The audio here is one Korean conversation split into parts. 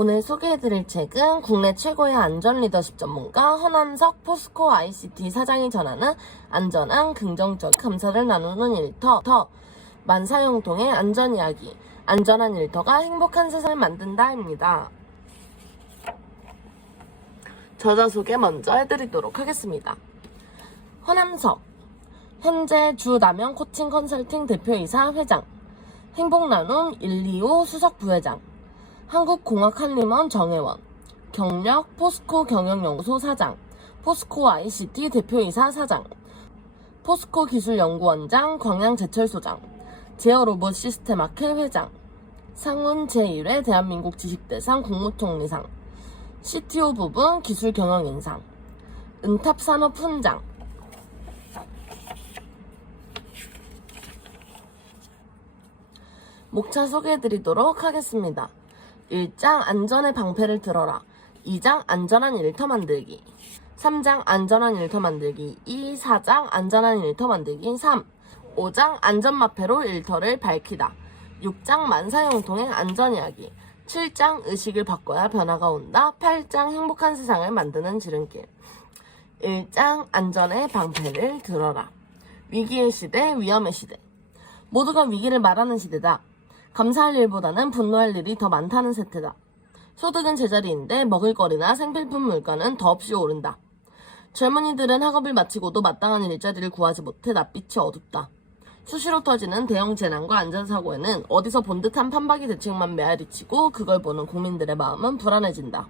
오늘 소개해드릴 책은 국내 최고의 안전 리더십 전문가 허남석 포스코 ICT 사장이 전하는 안전한 긍정적 감사를 나누는 일터 만사형통의 안전 이야기, 안전한 일터가 행복한 세상을 만든다입니다. 저자 소개 먼저 해드리도록 하겠습니다. 허남석, 현재 주 남영 코칭 컨설팅 대표이사 회장, 행복나눔 125 수석 부회장, 한국공학한림원 정회원, 경력 포스코 경영연구소 사장, 포스코 ICT 대표이사 사장, 포스코 기술연구원장 광양제철소장, 제어로봇 시스템아크 회장, 상훈 제1회 대한민국 지식대상 국무총리상, CTO 부분 기술경영인상, 은탑산업 훈장. 목차 소개해드리도록 하겠습니다. 1장 안전의 방패를 들어라. 2장 안전한 일터 만들기. 3장 안전한 일터 만들기. 4장 안전한 일터 만들기. 5장 안전마패로 일터를 밝히다. 6장 만사형통의 안전 이야기. 7장 의식을 바꿔야 변화가 온다. 8장 행복한 세상을 만드는 지름길. 1장 안전의 방패를 들어라. 위기의 시대, 위험의 시대. 모두가 위기를 말하는 시대다. 감사할 일보다는 분노할 일이 더 많다는 세태다. 소득은 제자리인데 먹을거리나 생필품 물가는 더없이 오른다. 젊은이들은 학업을 마치고도 마땅한 일자리를 구하지 못해 낯빛이 어둡다. 수시로 터지는 대형 재난과 안전사고에는 어디서 본 듯한 판박이 대책만 메아리치고 그걸 보는 국민들의 마음은 불안해진다.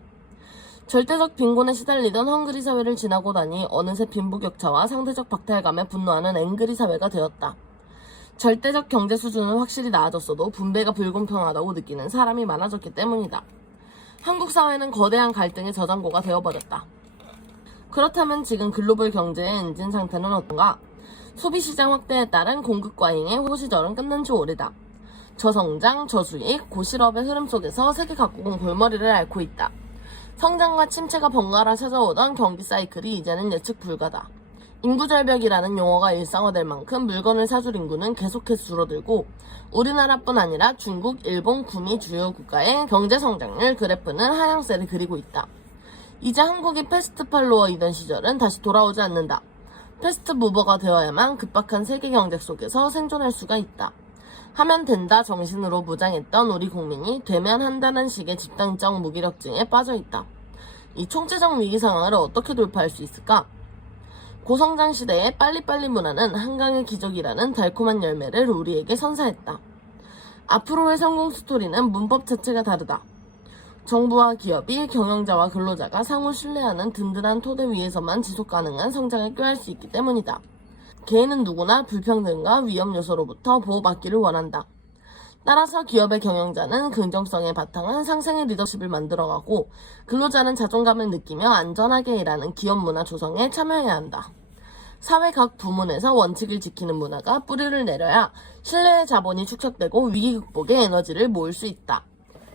절대적 빈곤에 시달리던 헝그리 사회를 지나고 나니 어느새 빈부격차와 상대적 박탈감에 분노하는 앵그리 사회가 되었다. 절대적 경제 수준은 확실히 나아졌어도 분배가 불공평하다고 느끼는 사람이 많아졌기 때문이다. 한국 사회는 거대한 갈등의 저장고가 되어버렸다. 그렇다면 지금 글로벌 경제의 엔진 상태는 어떤가? 소비시장 확대에 따른 공급 과잉의 호시절은 끝난 지 오래다. 저성장, 저수익, 고실업의 흐름 속에서 세계 각국은 골머리를 앓고 있다. 성장과 침체가 번갈아 찾아오던 경기 사이클이 이제는 예측 불가다. 인구절벽이라는 용어가 일상화될 만큼 물건을 사줄 인구는 계속해서 줄어들고 우리나라뿐 아니라 중국, 일본, 구미 주요 국가의 경제성장률 그래프는 하향세를 그리고 있다. 이제 한국이 패스트 팔로워이던 시절은 다시 돌아오지 않는다. 패스트 무버가 되어야만 급박한 세계 경제 속에서 생존할 수가 있다. 하면 된다 정신으로 무장했던 우리 국민이 되면 한다는 식의 집단적 무기력증에 빠져있다. 이 총체적 위기 상황을 어떻게 돌파할 수 있을까? 고성장 시대의 빨리빨리 문화는 한강의 기적이라는 달콤한 열매를 우리에게 선사했다. 앞으로의 성공 스토리는 문법 자체가 다르다. 정부와 기업이 경영자와 근로자가 상호 신뢰하는 든든한 토대 위에서만 지속 가능한 성장을 꾀할 수 있기 때문이다. 개인은 누구나 불평등과 위험 요소로부터 보호받기를 원한다. 따라서 기업의 경영자는 긍정성에 바탕한 상생의 리더십을 만들어가고 근로자는 자존감을 느끼며 안전하게 일하는 기업 문화 조성에 참여해야 한다. 사회 각 부문에서 원칙을 지키는 문화가 뿌리를 내려야 신뢰의 자본이 축적되고 위기 극복의 에너지를 모을 수 있다.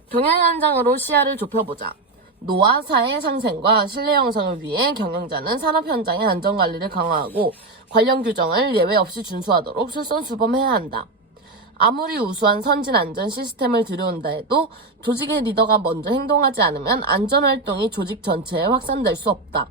경영 현장으로 시야를 좁혀보자. 노화, 사회 상생과 신뢰 형성을 위해 경영자는 산업 현장의 안전관리를 강화하고 관련 규정을 예외 없이 준수하도록 솔선수범해야 한다. 아무리 우수한 선진 안전 시스템을 들여온다 해도 조직의 리더가 먼저 행동하지 않으면 안전활동이 조직 전체에 확산될 수 없다.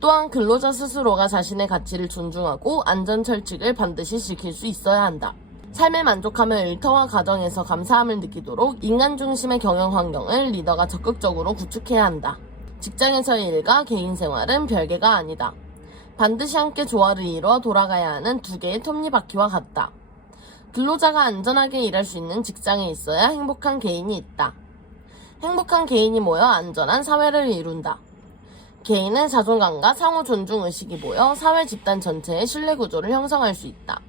또한 근로자 스스로가 자신의 가치를 존중하고 안전철칙을 반드시 지킬 수 있어야 한다. 삶에 만족하며 일터와 가정에서 감사함을 느끼도록 인간 중심의 경영 환경을 리더가 적극적으로 구축해야 한다. 직장에서의 일과 개인 생활은 별개가 아니다. 반드시 함께 조화를 이루어 돌아가야 하는 두 개의 톱니바퀴와 같다. 근로자가 안전하게 일할 수 있는 직장에 있어야 행복한 개인이 있다. 행복한 개인이 모여 안전한 사회를 이룬다. 개인의 자존감과 상호 존중 의식이 모여 사회 집단 전체의 신뢰 구조를 형성할 수 있다.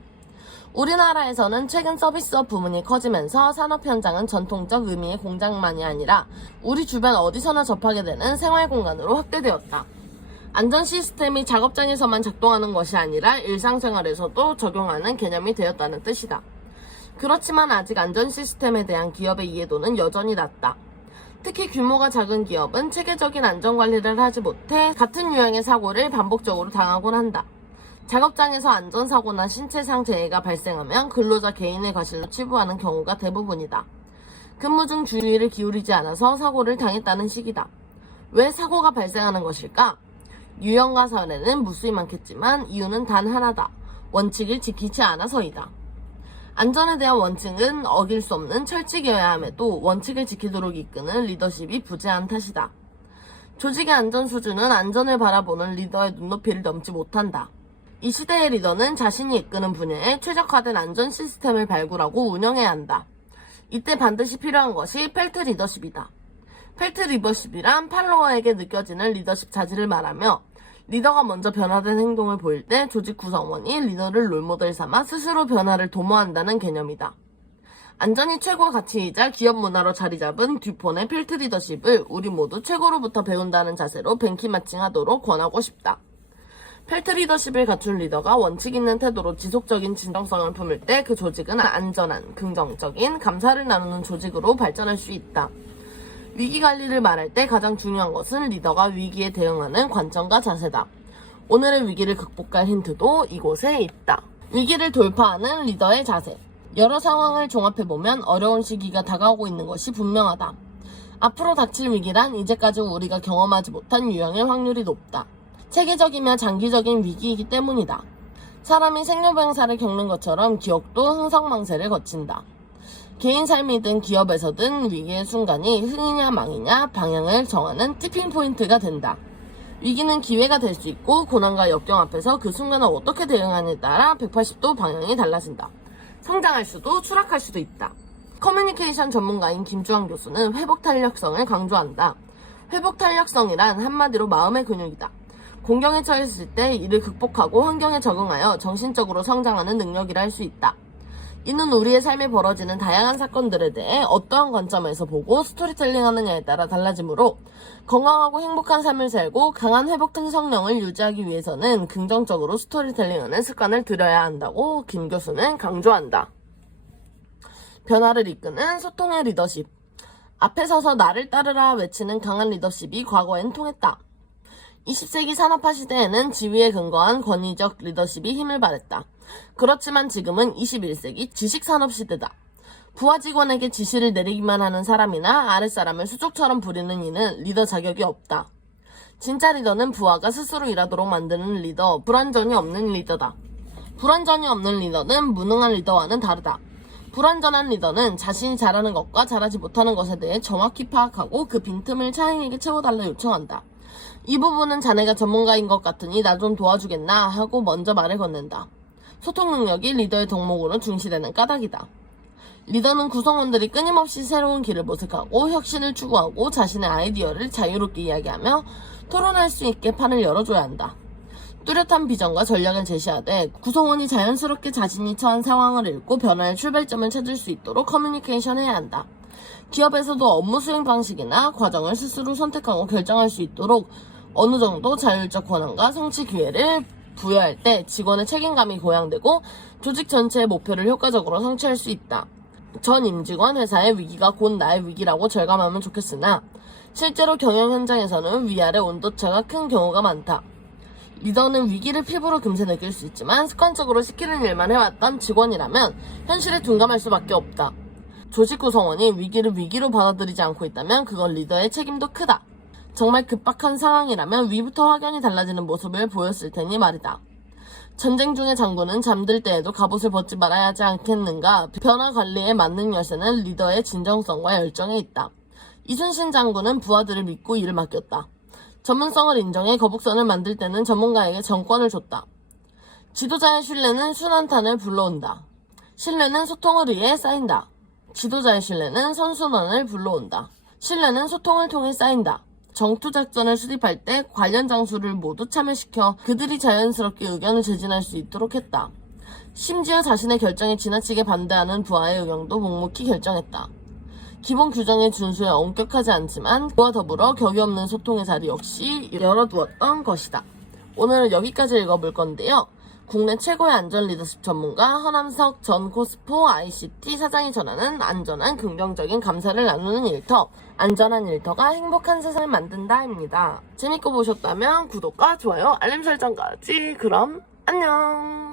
우리나라에서는 최근 서비스업 부문이 커지면서 산업 현장은 전통적 의미의 공장만이 아니라 우리 주변 어디서나 접하게 되는 생활 공간으로 확대되었다. 안전 시스템이 작업장에서만 작동하는 것이 아니라 일상생활에서도 적용하는 개념이 되었다는 뜻이다. 그렇지만 아직 안전 시스템에 대한 기업의 이해도는 여전히 낮다. 특히 규모가 작은 기업은 체계적인 안전관리를 하지 못해 같은 유형의 사고를 반복적으로 당하곤 한다. 작업장에서 안전사고나 신체상 재해가 발생하면 근로자 개인의 과실로 치부하는 경우가 대부분이다. 근무 중 주의를 기울이지 않아서 사고를 당했다는 식이다. 왜 사고가 발생하는 것일까? 유형과 사례는 무수히 많겠지만 이유는 단 하나다. 원칙을 지키지 않아서이다. 안전에 대한 원칙은 어길 수 없는 철칙이어야 함에도 원칙을 지키도록 이끄는 리더십이 부재한 탓이다. 조직의 안전 수준은 안전을 바라보는 리더의 눈높이를 넘지 못한다. 이 시대의 리더는 자신이 이끄는 분야에 최적화된 안전 시스템을 발굴하고 운영해야 한다. 이때 반드시 필요한 것이 펠트 리더십이다. 펠트 리더십이란 팔로워에게 느껴지는 리더십 자질을 말하며 리더가 먼저 변화된 행동을 보일 때 조직 구성원이 리더를 롤모델 삼아 스스로 변화를 도모한다는 개념이다. 안전이 최고 가치이자 기업 문화로 자리 잡은 듀폰의 펠트 리더십을 우리 모두 최고로부터 배운다는 자세로 벤키마칭하도록 권하고 싶다. 펠트 리더십을 갖춘 리더가 원칙 있는 태도로 지속적인 진정성을 품을 때 그 조직은 안전한, 긍정적인, 감사를 나누는 조직으로 발전할 수 있다. 위기관리를 말할 때 가장 중요한 것은 리더가 위기에 대응하는 관점과 자세다. 오늘의 위기를 극복할 힌트도 이곳에 있다. 위기를 돌파하는 리더의 자세. 여러 상황을 종합해보면 어려운 시기가 다가오고 있는 것이 분명하다. 앞으로 닥칠 위기란 이제까지 우리가 경험하지 못한 유형일 확률이 높다. 체계적이며 장기적인 위기이기 때문이다. 사람이 생로병사를 겪는 것처럼 기억도 흥성망세를 거친다. 개인 삶이든 기업에서든 위기의 순간이 흥이냐 망이냐 방향을 정하는 티핑포인트가 된다. 위기는 기회가 될 수 있고 고난과 역경 앞에서 그 순간을 어떻게 대응하느냐에 따라 180도 방향이 달라진다. 성장할 수도 추락할 수도 있다. 커뮤니케이션 전문가인 김주환 교수는 회복 탄력성을 강조한다. 회복 탄력성이란 한마디로 마음의 근육이다. 공경에 처했을 때 이를 극복하고 환경에 적응하여 정신적으로 성장하는 능력이라 할 수 있다. 이는 우리의 삶에 벌어지는 다양한 사건들에 대해 어떠한 관점에서 보고 스토리텔링 하느냐에 따라 달라지므로 건강하고 행복한 삶을 살고 강한 회복 탄성력을 유지하기 위해서는 긍정적으로 스토리텔링하는 습관을 들여야 한다고 김 교수는 강조한다. 변화를 이끄는 소통의 리더십. 앞에 서서 나를 따르라 외치는 강한 리더십이 과거엔 통했다. 20세기 산업화 시대에는 지위에 근거한 권위적 리더십이 힘을 발했다. 그렇지만 지금은 21세기 지식산업 시대다. 부하 직원에게 지시를 내리기만 하는 사람이나 아랫사람을 수족처럼 부리는 이는 리더 자격이 없다. 진짜 리더는 부하가 스스로 일하도록 만드는 리더, 불완전이 없는 리더다. 불완전이 없는 리더는 무능한 리더와는 다르다. 불완전한 리더는 자신이 잘하는 것과 잘하지 못하는 것에 대해 정확히 파악하고 그 빈틈을 차행에게 채워달라 요청한다. 이 부분은 자네가 전문가인 것 같으니 나 좀 도와주겠나 하고 먼저 말을 건넨다. 소통 능력이 리더의 덕목으로 중시되는 까닭이다. 리더는 구성원들이 끊임없이 새로운 길을 모색하고 혁신을 추구하고 자신의 아이디어를 자유롭게 이야기하며 토론할 수 있게 판을 열어줘야 한다. 뚜렷한 비전과 전략을 제시하되 구성원이 자연스럽게 자신이 처한 상황을 읽고 변화의 출발점을 찾을 수 있도록 커뮤니케이션해야 한다. 기업에서도 업무 수행 방식이나 과정을 스스로 선택하고 결정할 수 있도록 어느 정도 자율적 권한과 성취 기회를 부여할 때 직원의 책임감이 고양되고 조직 전체의 목표를 효과적으로 성취할 수 있다. 전 임직원 회사의 위기가 곧 나의 위기라고 절감하면 좋겠으나 실제로 경영 현장에서는 위아래 온도차가 큰 경우가 많다. 리더는 위기를 피부로 금세 느낄 수 있지만 습관적으로 시키는 일만 해왔던 직원이라면 현실에 둔감할 수밖에 없다. 조직 구성원이 위기를 위기로 받아들이지 않고 있다면 그건 리더의 책임도 크다. 정말 급박한 상황이라면 위부터 확연히 달라지는 모습을 보였을 테니 말이다. 전쟁 중의 장군은 잠들 때에도 갑옷을 벗지 말아야 하지 않겠는가. 변화 관리에 맞는 열쇠는 리더의 진정성과 열정에 있다. 이순신 장군은 부하들을 믿고 일을 맡겼다. 전문성을 인정해 거북선을 만들 때는 전문가에게 정권을 줬다. 지도자의 신뢰는 순환탄을 불러온다. 신뢰는 소통을 위해 쌓인다. 지도자의 신뢰는 선순환을 불러온다. 신뢰는 소통을 통해 쌓인다. 정투작전을 수립할 때 관련 장수를 모두 참여시켜 그들이 자연스럽게 의견을 제진할 수 있도록 했다. 심지어 자신의 결정에 지나치게 반대하는 부하의 의견도 묵묵히 결정했다. 기본 규정의 준수에 엄격하지 않지만 그와 더불어 격이 없는 소통의 자리 역시 열어두었던 것이다. 오늘은 여기까지 읽어볼 건데요. 국내 최고의 안전 리더십 전문가 허남석 전 코스포 ICT 사장이 전하는 안전한 긍정적인 감사를 나누는 일터, 안전한 일터가 행복한 세상을 만든다입니다. 재밌고 보셨다면 구독과 좋아요, 알림 설정까지. 그럼 안녕.